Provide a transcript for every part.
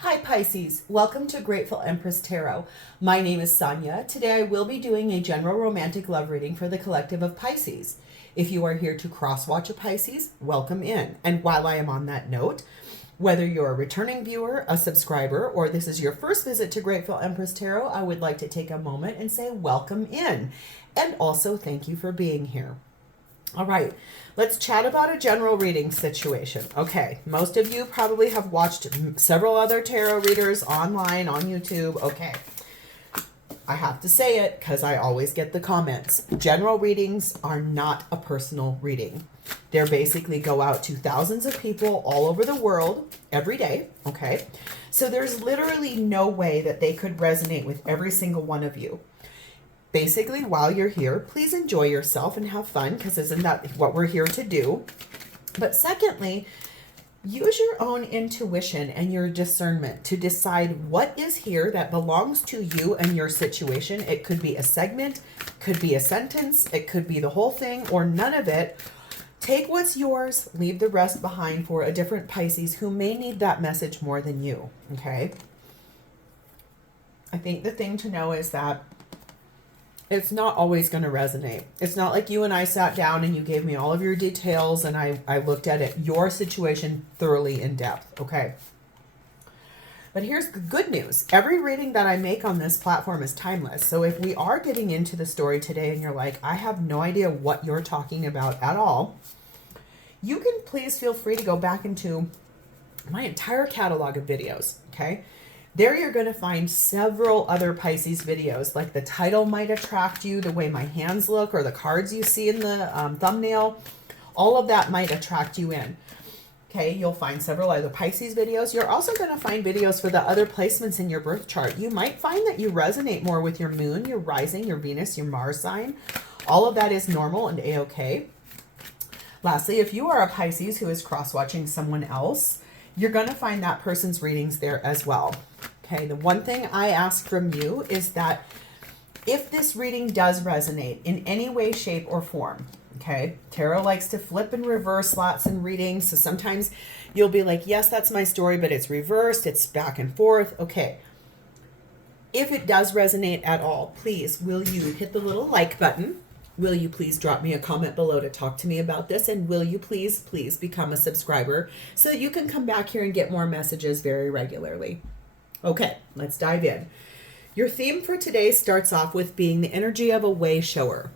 Hi Pisces, welcome to Grateful Empress Tarot. My name is Sonia. Today I will be doing a general romantic love reading for the collective of Pisces. If you are here to cross-watch a Pisces, welcome in. And while I am on that note, whether you're a returning viewer, a subscriber, or this is your first visit to Grateful Empress Tarot, I would like to take a moment and say welcome in. And also thank you for being here. All right, let's chat about a general reading situation. Okay, most of you probably have watched several other tarot readers online on YouTube. Okay, I have to say it because I always get the comments. General readings are not a personal reading. They're basically go out to thousands of people all over the world every day. Okay, so there's literally no way that they could resonate with every single one of you. Basically, while you're here, please enjoy yourself and have fun, because isn't that what we're here to do? But secondly, use your own intuition and your discernment to decide what is here that belongs to you and your situation. It could be a segment, could be a sentence, it could be the whole thing, or none of it. Take what's yours, leave the rest behind for a different Pisces who may need that message more than you, okay? I think the thing to know is that it's not always going to resonate. It's not like you and I sat down and you gave me all of your details and I looked at it, your situation thoroughly in depth, okay? But here's the good news. Every reading that I make on this platform is timeless. So if we are getting into the story today and you're like, I have no idea what you're talking about at all, you can please feel free to go back into my entire catalog of videos, okay? There you're going to find several other Pisces videos, like the title might attract you, the way my hands look, or the cards you see in the thumbnail. All of that might attract you in. Okay, you'll find several other Pisces videos. You're also going to find videos for the other placements in your birth chart. You might find that you resonate more with your moon, your rising, your Venus, your Mars sign. All of that is normal and a-okay. Lastly, if you are a Pisces who is cross-watching someone else, you're going to find that person's readings there as well. Okay, the one thing I ask from you is that if this reading does resonate in any way, shape, or form, okay, tarot likes to flip and reverse lots in readings. So sometimes you'll be like, yes, that's my story, but it's reversed, it's back and forth. Okay, if it does resonate at all, please, will you hit the little like button? Will you please drop me a comment below to talk to me about this? And will you please become a subscriber so you can come back here and get more messages very regularly? Okay, let's dive in. Your theme for today starts off with being the energy of a way shower.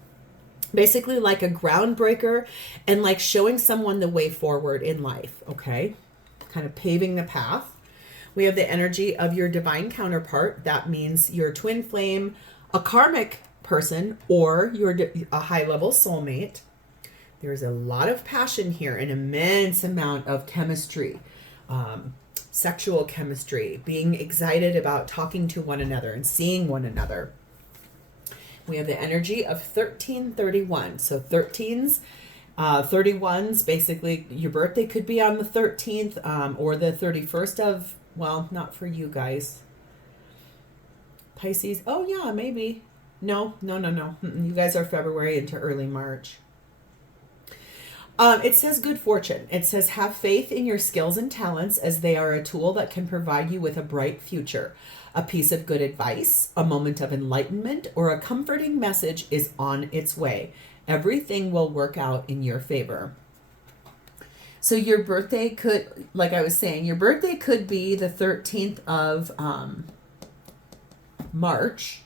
Basically like a groundbreaker and like showing someone the way forward in life, okay? Kind of paving the path. We have the energy of your divine counterpart. That means your twin flame, a karmic person, or a high-level soulmate. There's a lot of passion here, an immense amount of chemistry, sexual chemistry, being excited about talking to one another and seeing one another. We have the energy of 1331. So 13s, 31s, basically your birthday could be on the 13th or the 31st of, well, not for you guys. Pisces, oh yeah, maybe. No. You guys are February into early March. It says good fortune. It says have faith in your skills and talents as they are a tool that can provide you with a bright future. A piece of good advice, a moment of enlightenment, or a comforting message is on its way. Everything will work out in your favor. So your birthday could, like I was saying, your birthday could be the 13th of March.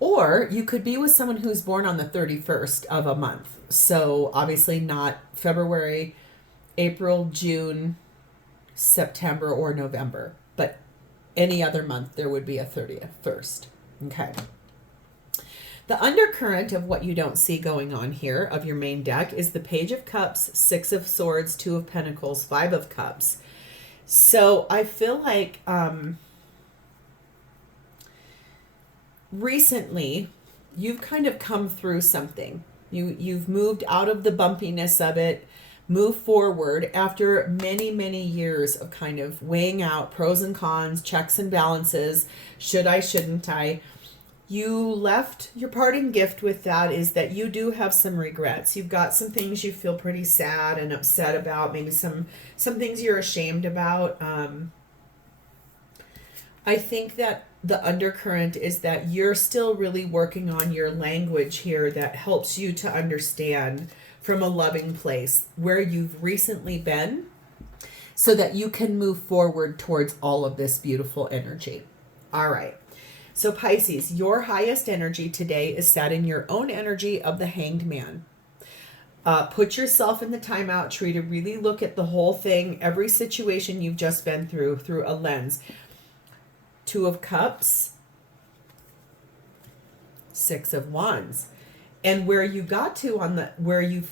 Or you could be with someone who's born on the 31st of a month. So obviously not February, April, June, September, or November. But any other month there would be a 31st. Okay. The undercurrent of what you don't see going on here of your main deck is the Page of Cups, Six of Swords, Two of Pentacles, Five of Cups. So I feel like recently you've kind of come through something. You've moved out of the bumpiness of it, moved forward after many years of kind of weighing out pros and cons, checks and balances. Should I, shouldn't I? You left your parting gift with that is that you do have some regrets. You've got some things you feel pretty sad and upset about, maybe some things you're ashamed about. I think that the undercurrent is that you're still really working on your language here that helps you to understand from a loving place where you've recently been so that you can move forward towards all of this beautiful energy. All right. So Pisces, your highest energy today is set in your own energy of the Hanged Man. Put yourself in the timeout tree to really look at the whole thing, every situation you've just been through a lens. Two of Cups, Six of Wands. And where you got to on the,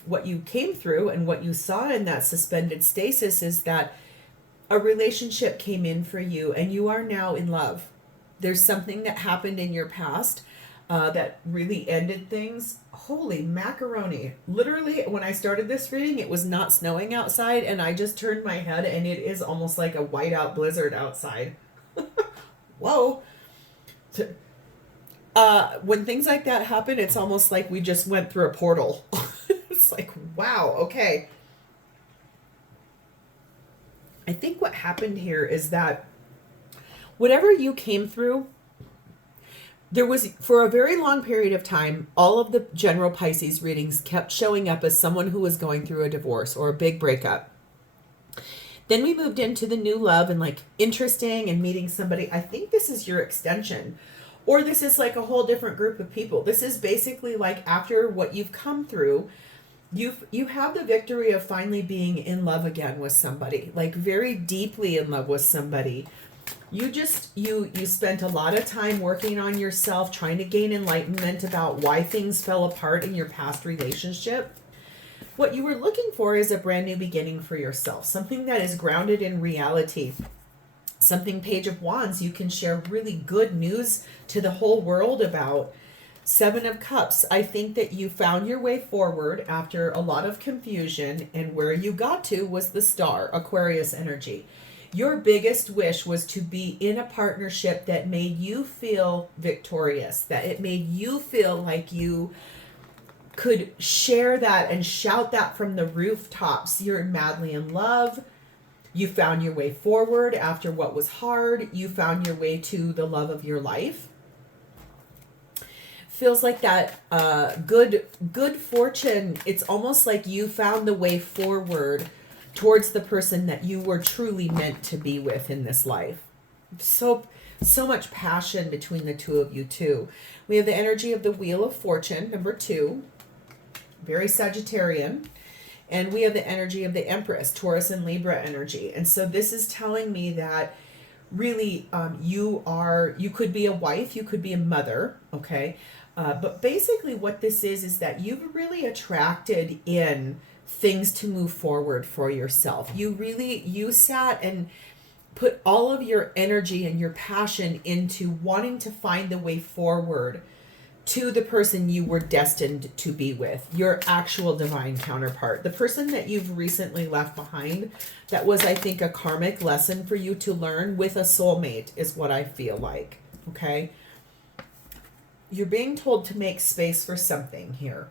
what you came through and what you saw in that suspended stasis is that a relationship came in for you and you are now in love. There's something that happened in your past that really ended things. Holy macaroni. Literally, when I started this reading, it was not snowing outside and I just turned my head and it is almost like a whiteout blizzard outside. Whoa. When things like that happen, it's almost like we just went through a portal. It's like, wow, okay. I think what happened here is that whatever you came through, there was, for a very long period of time, all of the general Pisces readings kept showing up as someone who was going through a divorce or a big breakup. Then we moved into the new love and like interesting and meeting somebody. I think this is your extension. Or this is like a whole different group of people. This is basically like after what you've come through, you have the victory of finally being in love again with somebody, like very deeply in love with somebody. You spent a lot of time working on yourself, trying to gain enlightenment about why things fell apart in your past relationship. What you were looking for is a brand new beginning for yourself, something that is grounded in reality. Something Page of Wands, you can share really good news to the whole world about. Seven of Cups, I think that you found your way forward after a lot of confusion, and where you got to was the Star, Aquarius energy. Your biggest wish was to be in a partnership that made you feel victorious, that it made you feel like you could share that and shout that from the rooftops. You're madly in love. You found your way forward after what was hard. You found your way to the love of your life. Feels like that good fortune. It's almost like you found the way forward towards the person that you were truly meant to be with in this life. So much passion between the two of you too. We have the energy of the Wheel of Fortune, number 2. Very Sagittarian. And we have the energy of the Empress, Taurus and Libra energy. And so this is telling me that really you could be a wife, you could be a mother, okay? But basically what this is that you've really attracted in things to move forward for yourself. You sat and put all of your energy and your passion into wanting to find the way forward to the person you were destined to be with, your actual divine counterpart, the person that you've recently left behind. That was, I think, a karmic lesson for you to learn with a soulmate is what I feel like, okay? You're being told to make space for something here.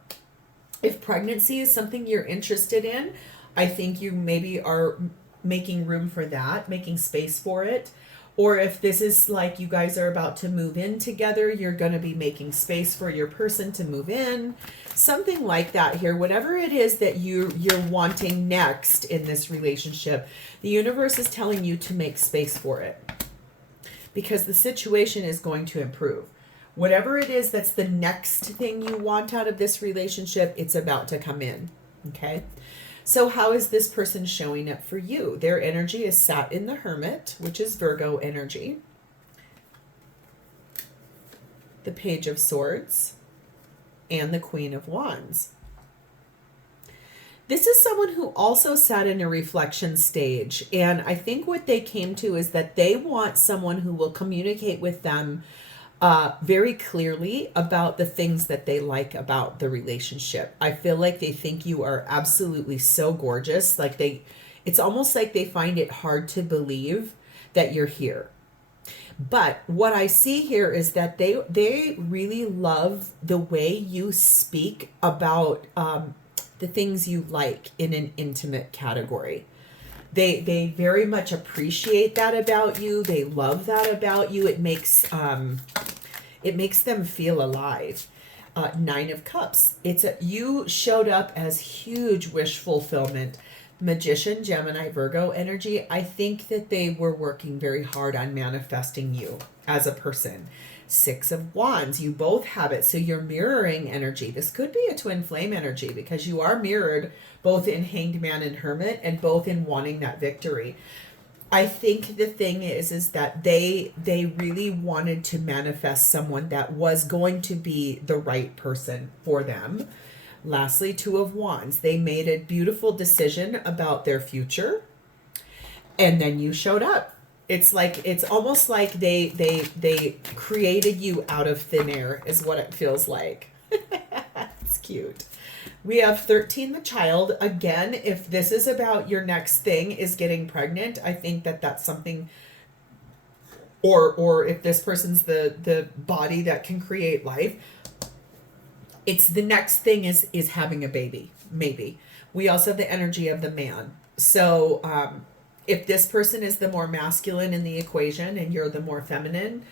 If pregnancy is something you're interested in, I think you maybe are making room for that, making space for it. Or if this is like you guys are about to move in together, you're going to be making space for your person to move in. Something like that here. Whatever it is that you're wanting next in this relationship, the universe is telling you to make space for it. Because the situation is going to improve. Whatever it is that's the next thing you want out of this relationship, it's about to come in. Okay? So how is this person showing up for you? Their energy is sat in the Hermit, which is Virgo energy. The Page of Swords and the Queen of Wands. This is someone who also sat in a reflection stage. And I think what they came to is that they want someone who will communicate with them very clearly about the things that they like about the relationship. I feel like they think you are absolutely so gorgeous. It's almost like they find it hard to believe that you're here. But what I see here is that they really love the way you speak about the things you like in an intimate category. They very much appreciate that about you. They love that about you. It makes them feel alive. 9 of Cups. You showed up as huge wish fulfillment. Magician, Gemini, Virgo energy. I think that they were working very hard on manifesting you as a person. 6 of Wands. You both have it. So you're mirroring energy. This could be a twin flame energy because you are mirrored both in Hanged Man and Hermit and both in wanting that victory. I think the thing is that they really wanted to manifest someone that was going to be the right person for them. Lastly, 2 of Wands. They made a beautiful decision about their future, and then you showed up. It's almost like they created you out of thin air is what it feels like. It's cute. We have 13, the Child. Again, if this is about your next thing is getting pregnant, I think that that's something, or if this person's the body that can create life, it's the next thing is having a baby, maybe. We also have the energy of the man. So if this person is the more masculine in the equation and you're the more feminine,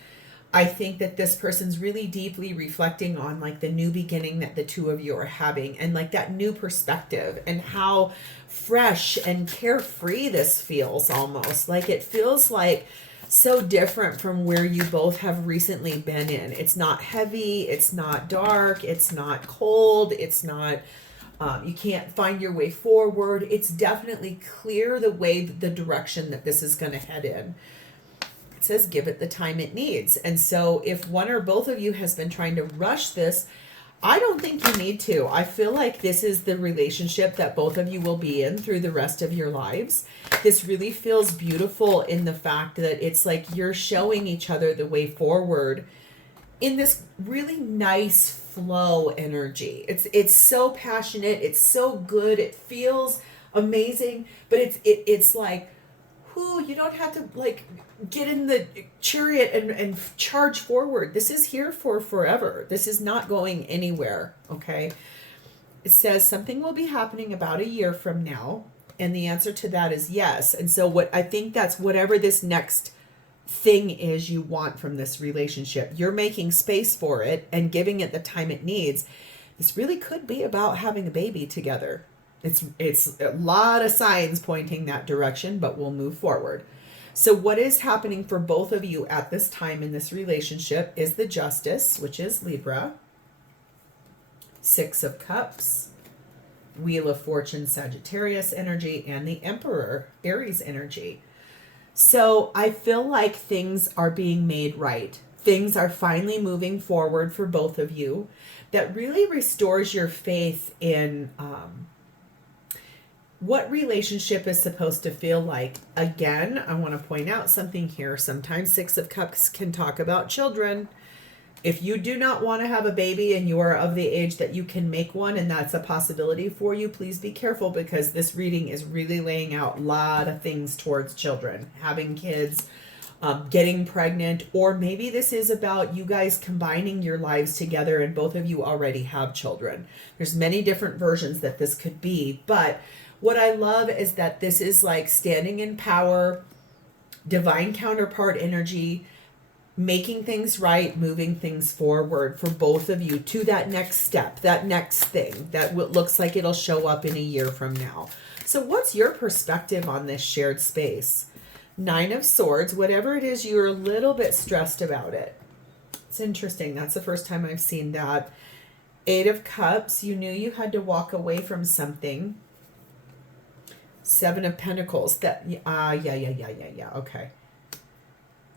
I think that this person's really deeply reflecting on like the new beginning that the two of you are having and like that new perspective and how fresh and carefree this feels almost. Like it feels like so different from where you both have recently been in. It's not heavy, it's not dark, it's not cold, it's not, you can't find your way forward. It's definitely clear the direction that this is going to head in. It says give it the time it needs. And so if one or both of you has been trying to rush this, I don't think you need to. I feel like this is the relationship that both of you will be in through the rest of your lives. This really feels beautiful in the fact that it's like you're showing each other the way forward in this really nice flow energy. It's so passionate, it's so good, it feels amazing, but it's like, whoo, you don't have to like get in the chariot and charge forward. This is here for forever. This is not going anywhere, okay? It says something will be happening about a year from now, and the answer to that is yes. And so what I think that's whatever this next thing is you want from this relationship, you're making space for it and giving it the time it needs. This really could be about having a baby together. It's a lot of signs pointing that direction, but we'll move forward. So what is happening for both of you at this time in this relationship is the Justice, which is Libra, 6 of Cups, Wheel of Fortune, Sagittarius energy, and the Emperor, Aries energy. So I feel like things are being made right. Things are finally moving forward for both of you. That really restores your faith in what relationship is supposed to feel like. Again, I want to point out something here. Sometimes 6 of Cups can talk about children. If you do not want to have a baby and you are of the age that you can make one and that's a possibility for you, please be careful because this reading is really laying out a lot of things towards children, having kids, getting pregnant, or maybe this is about you guys combining your lives together and both of you already have children. There's many different versions that this could be, but what I love is that this is like standing in power, divine counterpart energy, making things right, moving things forward for both of you to that next step, that next thing that looks like it'll show up in a year from now. So what's your perspective on this shared space? 9 of Swords, whatever it is, you're a little bit stressed about it. It's interesting. That's the first time I've seen that. 8 of Cups, you knew you had to walk away from something. 7 of Pentacles, that, okay.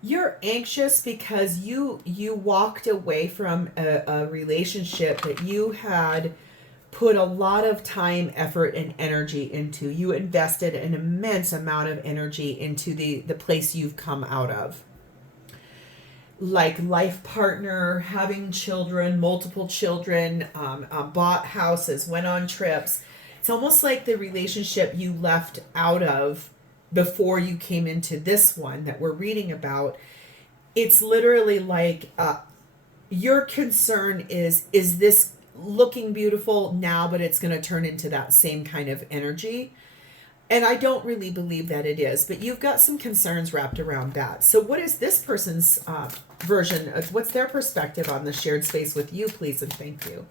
You're anxious because you walked away from a relationship that you had put a lot of time, effort, and energy into. You invested an immense amount of energy into the place you've come out of. Like life partner, having children, multiple children, bought houses, went on trips. It's almost like the relationship you left out of before you came into this one that we're reading about. It's literally like your concern is this looking beautiful now, but it's going to turn into that same kind of energy. And I don't really believe that it is, but you've got some concerns wrapped around that. So what is this person's version of, what's their perspective on the shared space with you, please and thank you?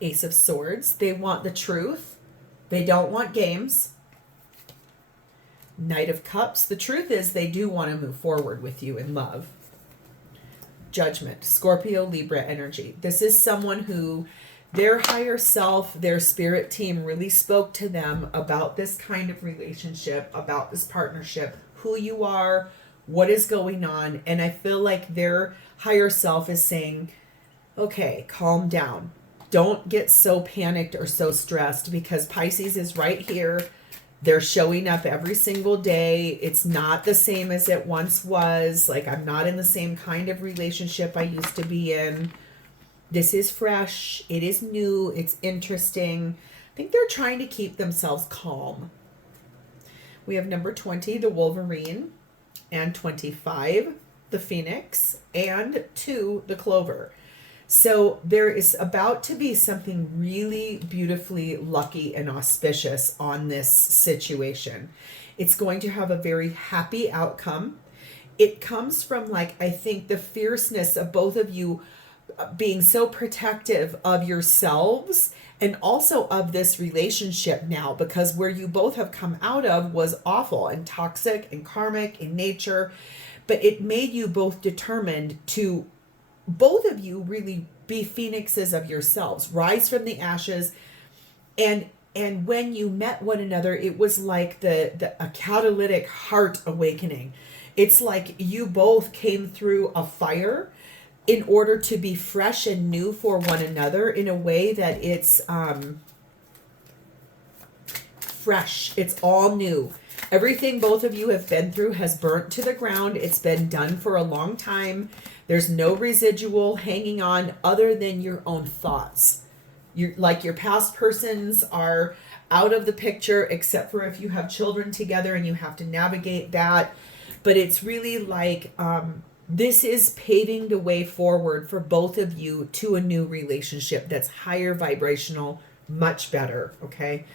Ace of Swords. They want the truth. They don't want games. Knight of Cups. The truth is they do want to move forward with you in love. Judgment. Scorpio, Libra energy. This is someone who their higher self, their spirit team really spoke to them about this kind of relationship, about this partnership, who you are, what is going on. And I feel like their higher self is saying, okay, calm down. Don't get so panicked or so stressed, because Pisces is right here. They're showing up every single day. It's not the same as it once was. Like, I'm not in the same kind of relationship I used to be in. This is fresh. It is new. It's interesting. I think they're trying to keep themselves calm. We have number 20, the Wolverine, and 25, the Phoenix, and 2, the Clover. So there is about to be something really beautifully lucky and auspicious on this situation. It's going to have a very happy outcome. It comes from, like, I think the fierceness of both of you being so protective of yourselves and also of this relationship now, because where you both have come out of was awful and toxic and karmic in nature, but it made you both determined to, both of you, really be phoenixes of yourselves, rise from the ashes. And when you met one another, it was like a catalytic heart awakening. It's like you both came through a fire in order to be fresh and new for one another in a way that it's fresh. It's all new. Everything both of you have been through has burnt to the ground. It's been done for a long time. There's no residual hanging on other than your own thoughts. Your past persons are out of the picture, except for if you have children together and you have to navigate that. But it's really like, this is paving the way forward for both of you to a new relationship that's higher vibrational, much better, okay?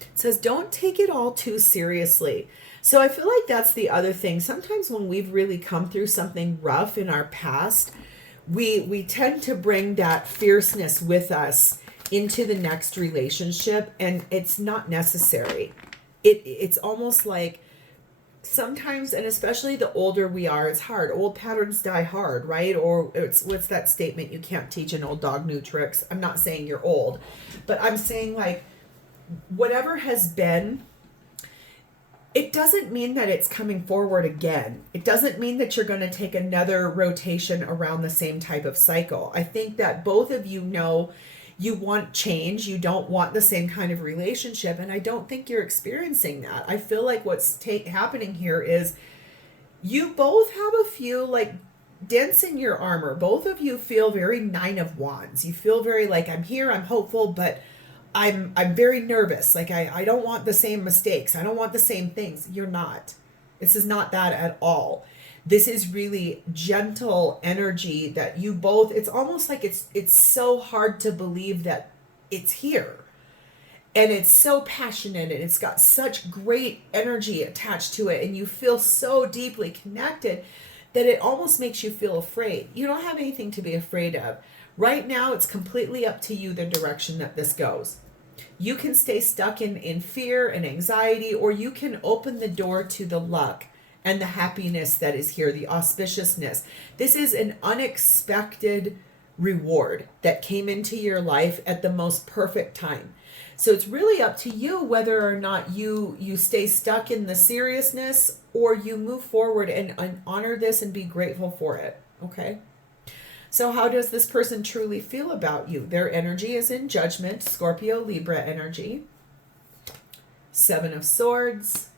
It says, don't take it all too seriously. So I feel like that's the other thing. Sometimes when we've really come through something rough in our past, we tend to bring that fierceness with us into the next relationship, and it's not necessary. It's almost like, sometimes, and especially the older we are, it's hard. Old patterns die hard, right? Or it's, what's that statement? You can't teach an old dog new tricks. I'm not saying you're old, but I'm saying, like, whatever has been, it doesn't mean that it's coming forward again. It doesn't mean that you're going to take another rotation around the same type of cycle. I think that both of you know you want change. You don't want the same kind of relationship. And I don't think you're experiencing that. I feel like what's happening here is you both have a few, like, dents in your armor. Both of you feel very 9 of Wands. You feel very like, I'm here, I'm hopeful, but I'm very nervous. Like, I don't want the same mistakes. I don't want the same things. You're not. This is not that at all. This is really gentle energy that you both, it's almost like it's so hard to believe that it's here. And it's so passionate and it's got such great energy attached to it. And you feel so deeply connected that it almost makes you feel afraid. You don't have anything to be afraid of. Right now, it's completely up to you the direction that this goes. You can stay stuck in fear and anxiety, or you can open the door to the luck and the happiness that is here, the auspiciousness. This is an unexpected reward that came into your life at the most perfect time. So it's really up to you whether or not you stay stuck in the seriousness or you move forward and honor this and be grateful for it, okay? So how does this person truly feel about you? Their energy is in Judgment, Scorpio, Libra energy. 7 of Swords,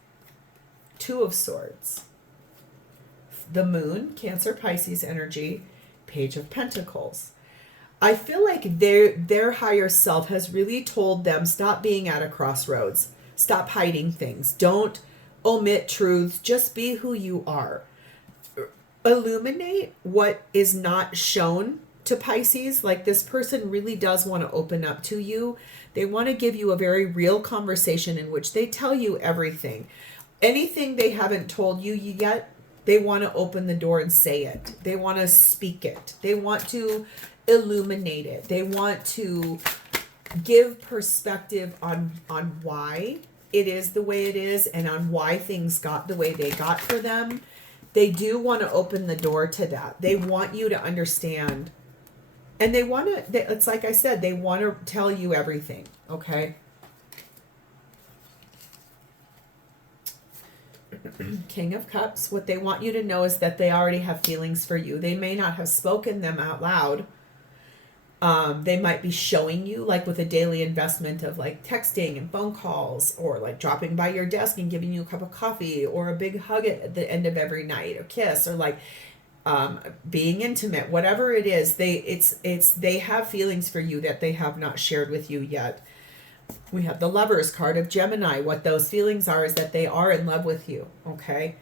2 of Swords. The Moon, Cancer, Pisces energy, Page of Pentacles. I feel like their higher self has really told them, stop being at a crossroads. Stop hiding things. Don't omit truths. Just be who you are. illuminate what is not shown to Pisces. Like, this person really does want to open up to you. They want to give you a very real conversation in which they tell you everything. Anything they haven't told you yet, they want to open the door and say it. They want to speak it. They want to illuminate it. They want to give perspective on why it is the way it is and on why things got the way they got for them. They do want to open the door to that. They want you to understand. And they want to, it's like I said, they want to tell you everything, okay? King of Cups, what they want you to know is that they already have feelings for you. They may not have spoken them out loud. They might be showing you, like with a daily investment of like texting and phone calls, or like dropping by your desk and giving you a cup of coffee, or a big hug at the end of every night, or kiss, or like being intimate, whatever it is. They have feelings for you that they have not shared with you yet. We have the Lovers card of Gemini. What those feelings are is that they are in love with you, okay?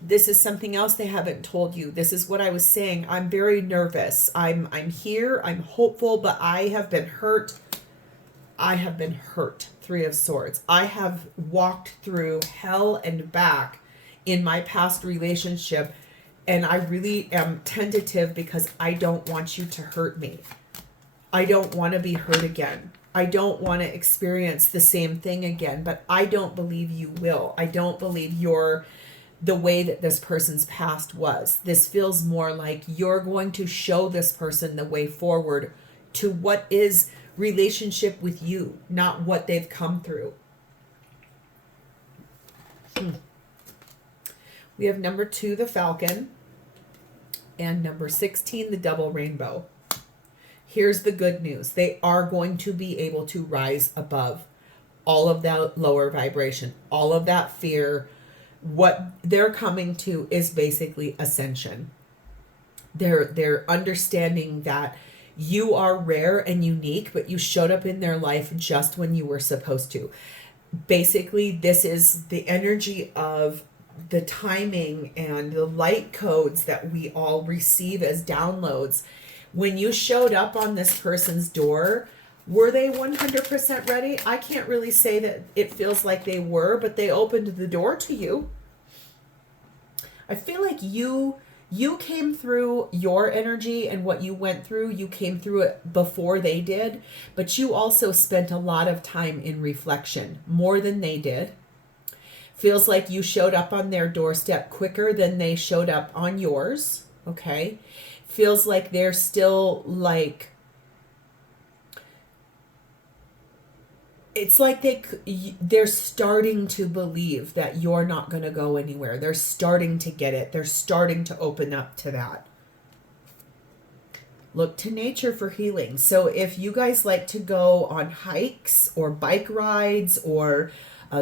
This is something else they haven't told you. This is what I was saying. I'm very nervous. I'm here. I'm hopeful, but I have been hurt. I have been hurt. Three of Swords. I have walked through hell and back in my past relationship, and I really am tentative because I don't want you to hurt me. I don't want to be hurt again. I don't want to experience the same thing again, but I don't believe you will. I don't believe you're the way that this person's past was. This feels more like you're going to show this person the way forward to what is relationship with you, not what they've come through. We have number 2, the Falcon, and number 16, the double rainbow. Here's the good news. They are going to be able to rise above all of that lower vibration, all of that fear. What they're coming to is basically ascension. They're understanding that you are rare and unique, but you showed up in their life just when you were supposed to. Basically, this is the energy of the timing and the light codes that we all receive as downloads. When you showed up on this person's door, were they 100% ready? I can't really say that it feels like they were, but they opened the door to you. I feel like you came through your energy and what you went through. You came through it before they did, but you also spent a lot of time in reflection, more than they did. Feels like you showed up on their doorstep quicker than they showed up on yours, okay? Feels like they're still like, it's like they're starting to believe that you're not going to go anywhere. They're starting to get it. They're starting to open up to that. Look to nature for healing. So if you guys like to go on hikes or bike rides or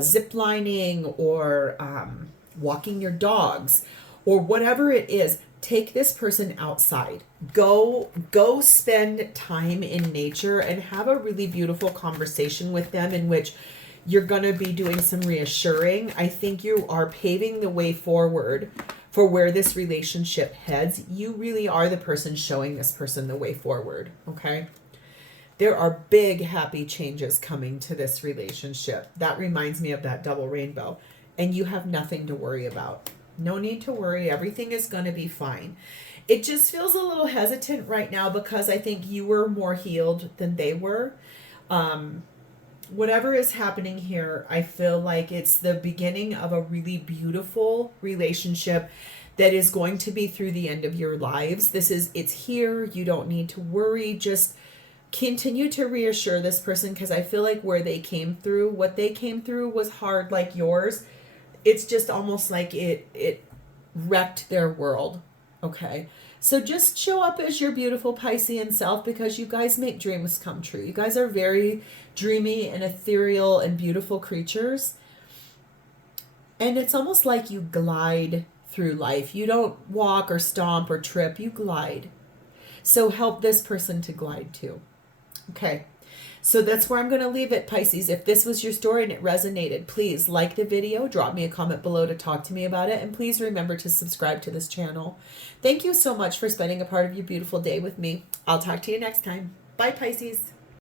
zip lining or walking your dogs or whatever it is, take this person outside. Go spend time in nature and have a really beautiful conversation with them in which you're going to be doing some reassuring. I think you are paving the way forward for where this relationship heads. You really are the person showing this person the way forward, okay? There are big happy changes coming to this relationship. That reminds me of that double rainbow. And you have nothing to worry about. No need to worry. Everything is going to be fine. It just feels a little hesitant right now because I think you were more healed than they were. Whatever is happening here, I feel like it's the beginning of a really beautiful relationship that is going to be through the end of your lives. It's here. You don't need to worry. Just continue to reassure this person, because I feel like what they came through was hard like yours. It's just almost like it wrecked their world. Okay. So just show up as your beautiful Piscean self, because you guys make dreams come true. You guys are very dreamy and ethereal and beautiful creatures. And it's almost like you glide through life. You don't walk or stomp or trip. You glide. So help this person to glide too. Okay. So that's where I'm going to leave it, Pisces. If this was your story and it resonated, please like the video, drop me a comment below to talk to me about it, and please remember to subscribe to this channel. Thank you so much for spending a part of your beautiful day with me. I'll talk to you next time. Bye, Pisces.